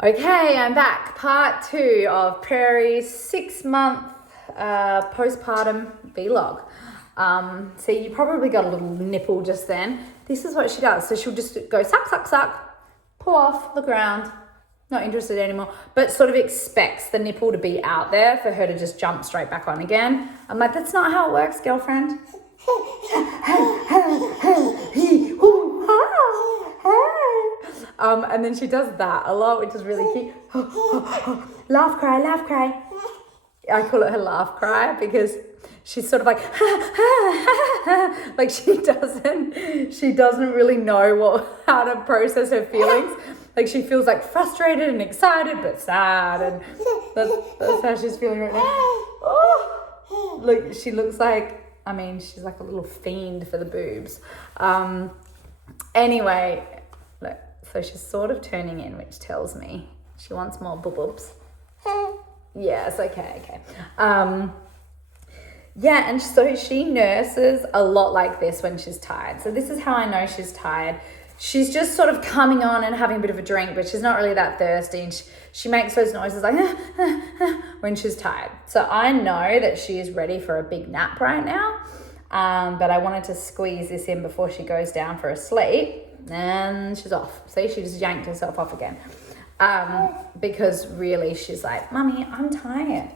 Okay, I'm back. Part 2 of Prairie's 6-month postpartum vlog. So you probably got a little nipple just then. This is what she does. So she'll just go suck, suck, suck, pull off the ground, not interested anymore, but sort of expects the nipple to be out there for her to just jump straight back on again. I'm like, that's not how it works, girlfriend. And then she does that a lot, which is really cute. Laugh, cry, laugh, cry. I call it her laugh cry because she's sort of like, like she doesn't really know how to process her feelings. Like she feels like frustrated and excited, but sad, and that's how she's feeling right now. Oh, look, she looks like, she's like a little fiend for the boobs. Anyway, look, so she's sort of turning in, which tells me she wants more boobs. Yes, okay. Yeah, and so she nurses a lot like this when she's tired. So this is how I know she's tired. She's just sort of coming on and having a bit of a drink, but she's not really that thirsty. And she makes those noises like when she's tired. So I know that she is ready for a big nap right now. But I wanted to squeeze this in before she goes down for a sleep. And she's off. See, she just yanked herself off again. Because really she's like, Mummy, I'm tired.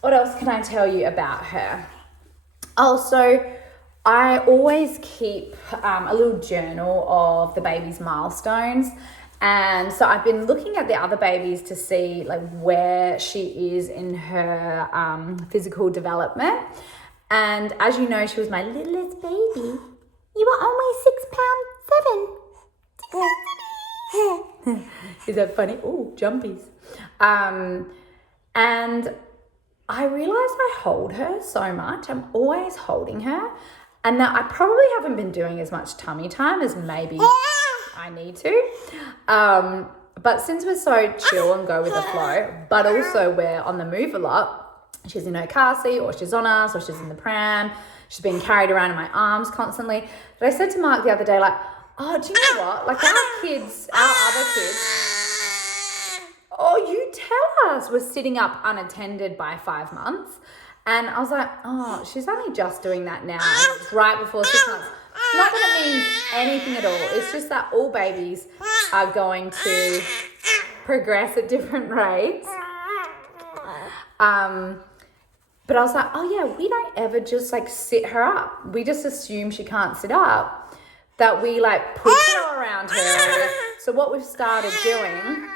What else can I tell you about her? Also, I always keep a little journal of the baby's milestones. And so I've been looking at the other babies to see like where she is in her physical development. And as you know, she was my littlest baby. You were only 6 pounds 7. Is that funny? Oh, jumpies. And I realized I hold her so much. I'm always holding her. And that I probably haven't been doing as much tummy time as maybe I need to. But since we're so chill and go with the flow, but also we're on the move a lot, she's in her car seat or she's on us or she's in the pram, she's being carried around in my arms constantly. But I said to Mark the other day, like, oh, do you know what? Like our other kids, oh, you tell us, was sitting up unattended by 5 months. And I was like, oh, she's only just doing that now. And it's right before 6 months. Not that it means anything at all. It's just that all babies are going to progress at different rates. But I was like, oh yeah, we don't ever just like sit her up. We just assume she can't sit up. That we like put her around her. So what we've started doing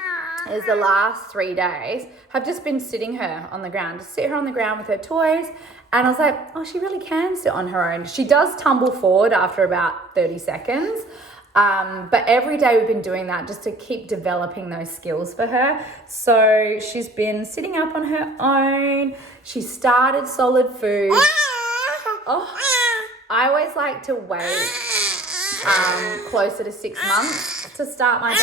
is the last 3 days have just been sitting her on the ground. Just sit her on the ground with her toys. And I was like, oh, she really can sit on her own. She does tumble forward after about 30 seconds. But every day we've been doing that just to keep developing those skills for her. So she's been sitting up on her own. She started solid food. Oh, I always like to wait closer to 6 months to start my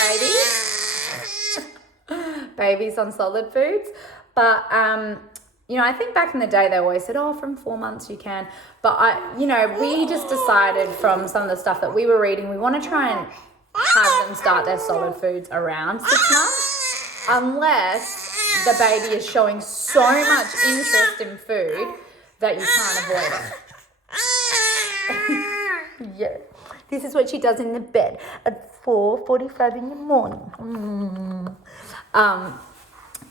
babies on solid foods. But, I think back in the day, they always said, oh, from 4 months you can. But, we just decided from some of the stuff that we were reading, we want to try and have them start their solid foods around 6 months, unless the baby is showing so much interest in food that you can't avoid it. Yeah. This is what she does in the bed at 4:45 in the morning.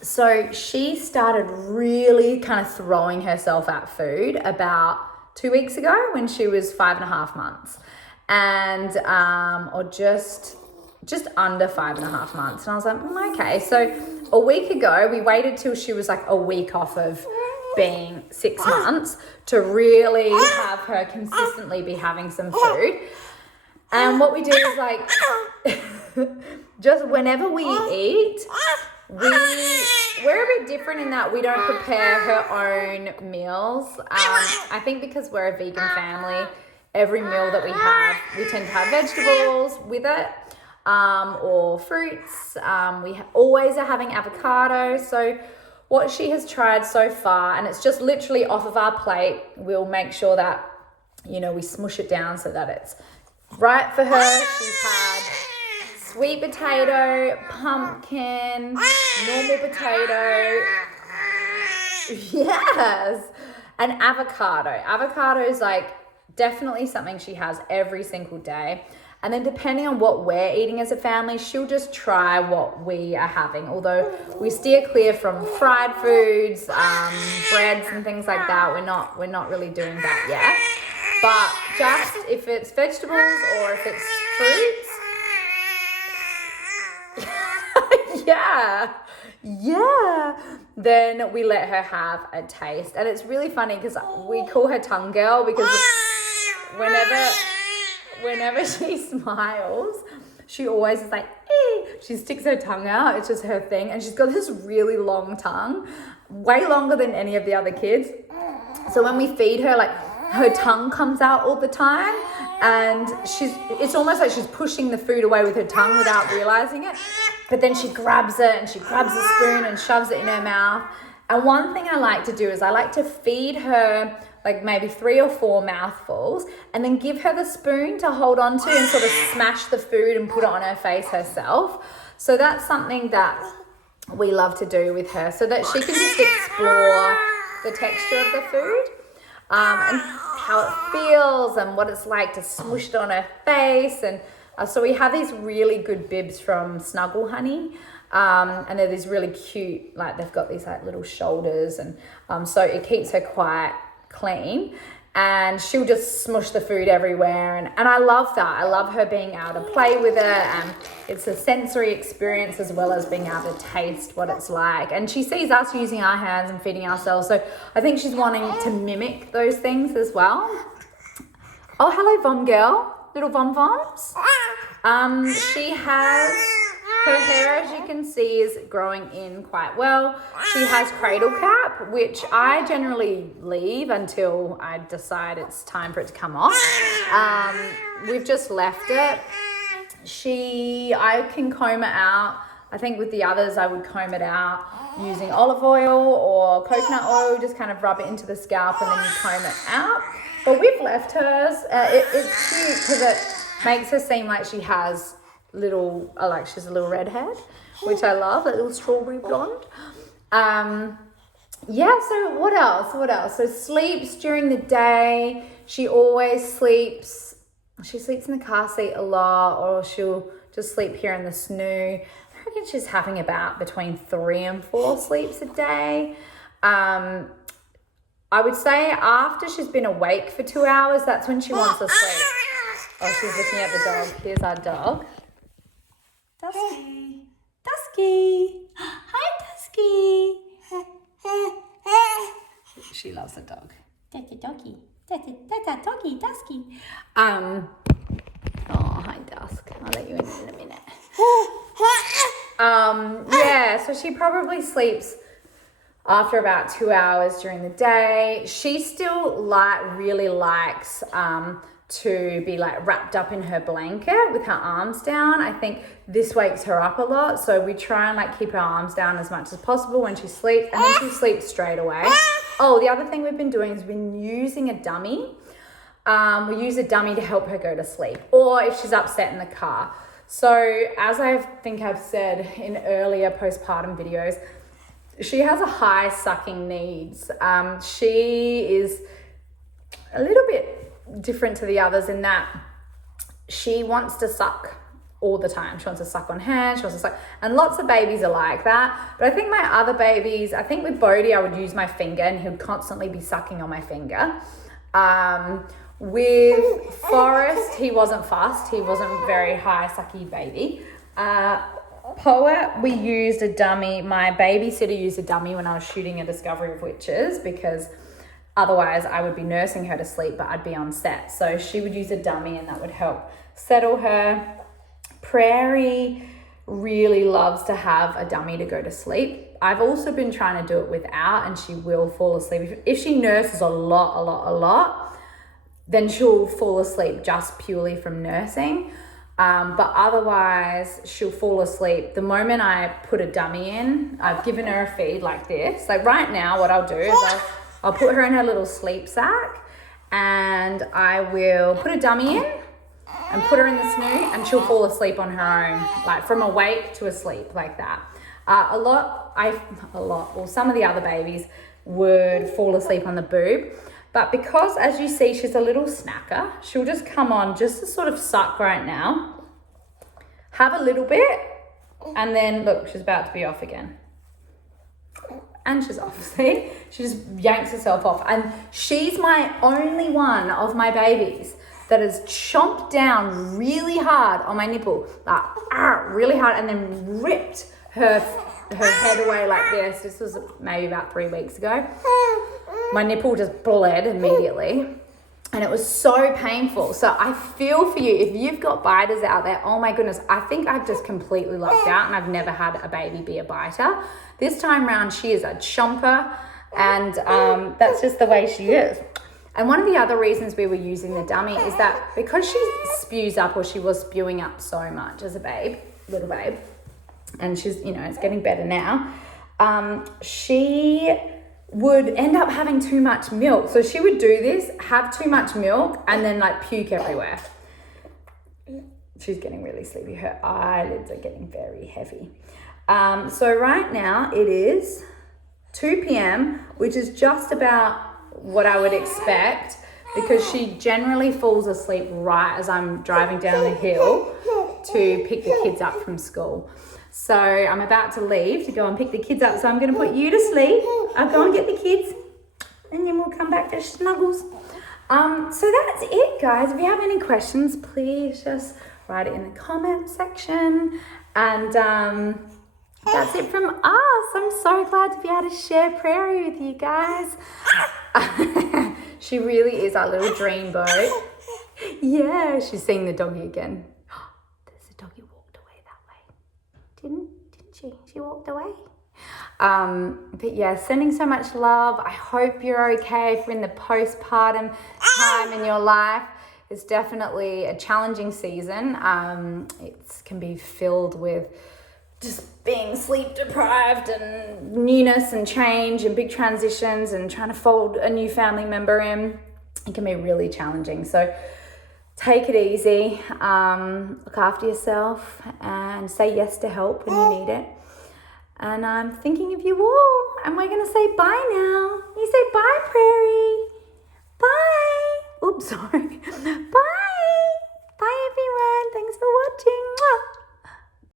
So she started really kind of throwing herself at food about 2 weeks ago when she was 5.5 months, and or just under 5.5 months. And I was like, okay. So a week ago, we waited till she was like a week off of being 6 months to really have her consistently be having some food. And what we do is like, just whenever we eat, we're a bit different in that we don't prepare her own meals. I think because we're a vegan family, every meal that we have, we tend to have vegetables with it, or fruits. We always are having avocado. So what she has tried so far, and it's just literally off of our plate, we'll make sure that, we smush it down so that it's right for her. She's had sweet potato, pumpkin, normal potato. Yes. And avocado. Avocado is like definitely something she has every single day. And then depending on what we're eating as a family, she'll just try what we are having. Although we steer clear from fried foods, breads and things like that. We're not really doing that yet. But just if it's vegetables or if it's fruits, yeah, then we let her have a taste. And it's really funny because we call her tongue girl because whenever she smiles, she always is like, eh. She sticks her tongue out. It's just her thing. And she's got this really long tongue, way longer than any of the other kids. So when we feed her, like her tongue comes out all the time. And it's almost like she's pushing the food away with her tongue without realizing it. But then she grabs it and she grabs the spoon and shoves it in her mouth. And one thing I like to do is I like to feed her like maybe 3 or 4 mouthfuls and then give her the spoon to hold on to and sort of smash the food and put it on her face herself. So that's something that we love to do with her so that she can just explore the texture of the food and how it feels and what it's like to smush it on her face. And so we have these really good bibs from Snuggle Honey. And they're these really cute, like they've got these like little shoulders and so it keeps her quite clean and she'll just smush the food everywhere and I love that. I love her being able to play with it and it's a sensory experience as well as being able to taste what it's like. And she sees us using our hands and feeding ourselves, so I think she's wanting to mimic those things as well. Oh, hello Vom girl, little Vom Voms. She has her hair, as you can see, is growing in quite well. She has cradle cap, which I generally leave until I decide it's time for it to come off. We've just left it. I can comb it out. I think with the others, I would comb it out using olive oil or coconut oil, just kind of rub it into the scalp and then you comb it out. But we've left hers. It's cute because it makes her seem like she has she's a little redhead, which I love, that little strawberry blonde. So what else? So sleeps during the day. She always sleeps. She sleeps in the car seat a lot, or she'll just sleep here in the snoo. I reckon she's having about between 3 and 4 sleeps a day. I would say after she's been awake for 2 hours, that's when she wants to sleep. Oh, she's looking at the dog. Here's our dog. Dusky. Hi, Dusky. She loves the dog. That's a doggy. That's a doggy, Dusky. Oh, hi, Dusk. I'll let you in a minute. So she probably sleeps after about 2 hours during the day. She still really likes to be like wrapped up in her blanket with her arms down. I think this wakes her up a lot, so we try and like keep her arms down as much as possible when she sleeps, and then she sleeps straight away. Oh, the other thing we've been doing is we've been using a dummy. We use a dummy to help her go to sleep, or if she's upset in the car. So as I think I've said in earlier postpartum videos, she has a high sucking needs. She is a little bit different to the others in that she wants to suck all the time. She wants to suck on hands, she wants to suck, and lots of babies are like that. But I think my other babies, I think with Bodhi I would use my finger and he would constantly be sucking on my finger. With Forrest, he wasn't fussed, he wasn't a very high sucky baby. Poet, we used a dummy. My babysitter used a dummy when I was shooting A Discovery of Witches because otherwise I would be nursing her to sleep, but I'd be on set. So she would use a dummy and that would help settle her. Prairie really loves to have a dummy to go to sleep. I've also been trying to do it without, and she will fall asleep. If she nurses a lot, then she'll fall asleep just purely from nursing. But otherwise she'll fall asleep. The moment I put a dummy in, I've given her a feed like this. Like right now what I'll do is I'll put her in her little sleep sack and I will put a dummy in and put her in the snoo and she'll fall asleep on her own, like from awake to asleep like that. Some of the other babies would fall asleep on the boob, but because, as you see, she's a little snacker, she'll just come on just to sort of suck right now, have a little bit, and then look, she's about to be off again. And she's off, see? She just yanks herself off. And she's my only one of my babies that has chomped down really hard on my nipple, like really hard, and then ripped her head away like this. This was maybe about 3 weeks ago. My nipple just bled immediately. And it was so painful. So I feel for you. If you've got biters out there, oh my goodness, I think I've just completely lucked out and I've never had a baby be a biter. This time round, she is a chomper, and that's just the way she is. And one of the other reasons we were using the dummy is that because she spews up, or she was spewing up so much as a little babe, and she's, it's getting better now, she would end up having too much milk. So she would do this, have too much milk, and then like puke everywhere. She's getting really sleepy. Her eyelids are getting very heavy. So right now it is 2 p.m., which is just about what I would expect, because she generally falls asleep right as I'm driving down the hill to pick the kids up from school. So I'm about to leave to go and pick the kids up. So I'm going to put you to sleep. I'll go and get the kids, and then we'll come back to snuggles. So that's it, guys. If you have any questions, please just write it in the comment section. And that's it from us. I'm so glad to be able to share Prairie with you guys. She really is our little dreamboat. Yeah, she's seeing the doggy again. There's a doggy walked away that way. Didn't she? She walked away. But yeah, sending so much love. I hope you're okay if you're in the postpartum time in your life. It's definitely a challenging season. It can be filled with just being sleep deprived and newness and change and big transitions and trying to fold a new family member in. It can be really challenging. So take it easy, look after yourself, and say yes to help when you need it. And I'm thinking of you all, and we're going to say bye now. You say bye, Prairie. Bye. Oops, sorry. Bye. Bye, everyone. Thanks for watching. Mwah.